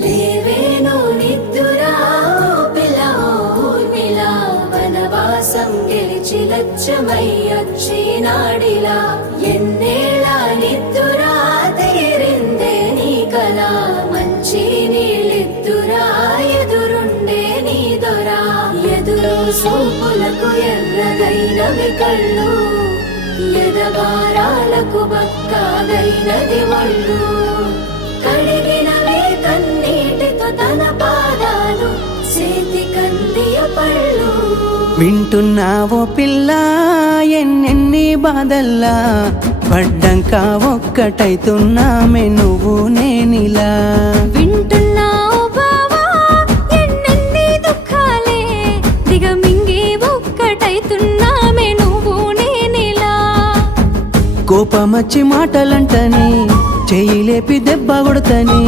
లేవేను నిద్దురా పిల్ల ఊర్మిళ వనవాసం గెలిచి లక్ష్యమై వచ్చినాడిలా ఎన్నేళ్ళ నిద్దురా తీరిందే నీ కల మంచి నీళ్ళిద్దురా ఎదురుండే నీ దొరా ఎదురు సూపులకు ఎర్రగైనవి కళ్ళు ఎదగారాలకు బక్కాగైనది ఒళ్ళు కడిగినవే కన్నీటితో తన పాదాలు చేతి కందియ పళ్ళు వింటున్నావో పిల్ల ఎన్నెన్ని బాధల్లా పడ్డంక ఒక్కటైతున్నామే నువ్వు నేనిలా వింటున్నావు బావా ఎన్నెన్ని దుఃఖాలే దిగమింగి ఒక్కటైతున్నామే నువ్వు నేనిలా కోపమచ్చి మాటలంటని చెయ్యి లేపి దెబ్బ కొడతని